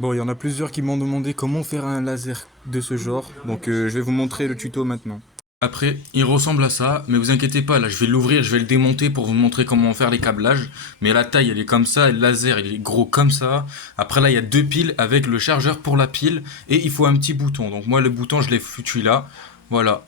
Bon, il y en a plusieurs qui m'ont demandé comment faire un laser de ce genre, donc je vais vous montrer le tuto maintenant. Après, il ressemble à ça, mais vous inquiétez pas, là je vais l'ouvrir, je vais le démonter pour vous montrer comment faire les câblages. Mais la taille elle est comme ça, et le laser il est gros comme ça. Après là il y a deux piles avec le chargeur pour la pile, et il faut un petit bouton. Donc moi le bouton je l'ai foutu là, voilà.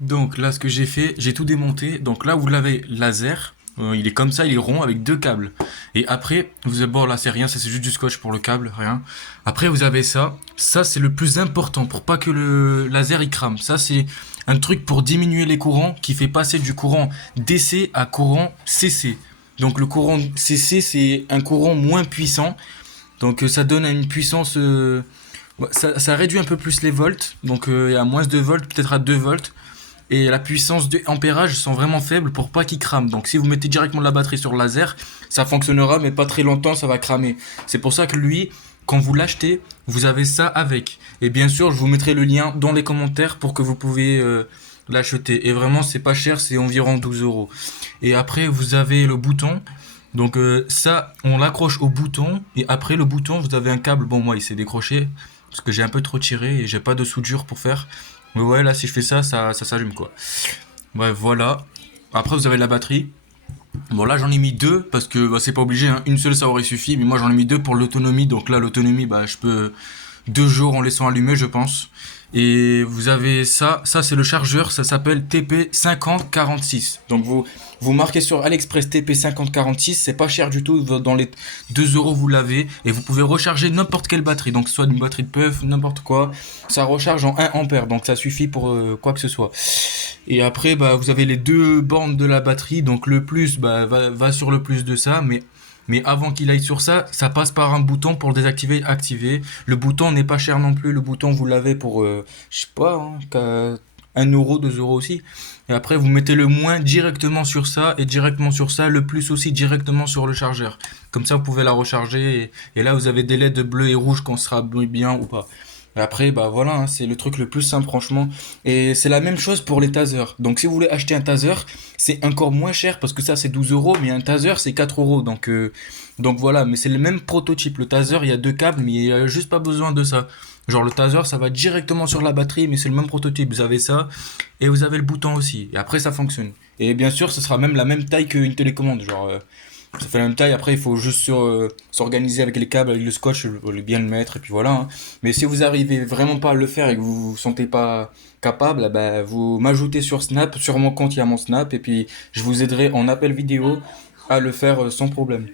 Donc là ce que j'ai fait, j'ai tout démonté. Donc là vous l'avez laser, il est comme ça, il est rond avec deux câbles. Et après, vous avez, bon là c'est rien, ça c'est juste du scotch pour le câble, rien. Après vous avez ça c'est le plus important pour pas que le laser il crame. Ça c'est un truc pour diminuer les courants qui fait passer du courant DC à courant CC. Donc le courant CC c'est un courant moins puissant, donc ça donne une puissance, ça réduit un peu plus les volts, donc à moins de volts, peut-être à 2 volts. Et la puissance de ampérage sont vraiment faibles pour pas qu'ils crament. Donc si vous mettez directement de la batterie sur le laser, ça fonctionnera mais pas très longtemps, ça va cramer. C'est pour ça que lui, quand vous l'achetez, vous avez ça avec. Et bien sûr, je vous mettrai le lien dans les commentaires pour que vous pouvez l'acheter. Et vraiment, c'est pas cher, c'est environ 12 euros. Et après, vous avez le bouton. Donc ça, on l'accroche au bouton. Et après le bouton, vous avez un câble. Bon, moi, il s'est décroché parce que j'ai un peu trop tiré et j'ai pas de soudure pour faire. Mais ouais, là, si je fais ça, ça s'allume quoi. Bref, voilà. Après, vous avez la batterie. Bon, là, j'en ai mis deux parce que bah, c'est pas obligé, hein. Une seule, ça aurait suffi. Mais moi, j'en ai mis deux pour l'autonomie. Donc là, l'autonomie, bah, je peux 2 jours en laissant allumer, je pense. Et vous avez ça c'est le chargeur, ça s'appelle TP5046. Donc vous marquez sur AliExpress TP5046, c'est pas cher du tout, dans les 2 euros vous l'avez, et vous pouvez recharger n'importe quelle batterie, donc soit une batterie de puff, n'importe quoi, ça recharge en 1 ampère, donc ça suffit pour quoi que ce soit. Et après bah vous avez les deux bornes de la batterie, donc le plus bah va sur le plus de ça, mais avant qu'il aille sur ça, ça passe par un bouton pour le désactiver, activer. Le bouton n'est pas cher non plus. Le bouton, vous l'avez pour, je sais pas, hein, 1 euro, 2 euros aussi. Et après, vous mettez le moins directement sur ça et directement sur ça, le plus aussi directement sur le chargeur. Comme ça, vous pouvez la recharger et là, vous avez des LED bleues et rouges quand ce sera bien ou pas. Et après, bah voilà, hein, c'est le truc le plus simple, franchement. Et c'est la même chose pour les tasers. Donc, si vous voulez acheter un taser, c'est encore moins cher parce que ça, c'est 12 euros, mais un taser, c'est 4 euros. Donc voilà, mais c'est le même prototype. Le taser, il y a deux câbles, mais il n'y a juste pas besoin de ça. Genre, le taser, ça va directement sur la batterie, mais c'est le même prototype. Vous avez ça et vous avez le bouton aussi. Et après, ça fonctionne. Et bien sûr, ce sera même la même taille qu'une télécommande. Genre, ça fait la même taille. Après, il faut juste s'organiser avec les câbles, avec le scotch, bien le mettre, et puis voilà, hein. Mais si vous arrivez vraiment pas à le faire et que vous vous sentez pas capable, eh ben, vous m'ajoutez sur Snap, sur mon compte, il y a mon Snap, et puis je vous aiderai en appel vidéo à le faire sans problème.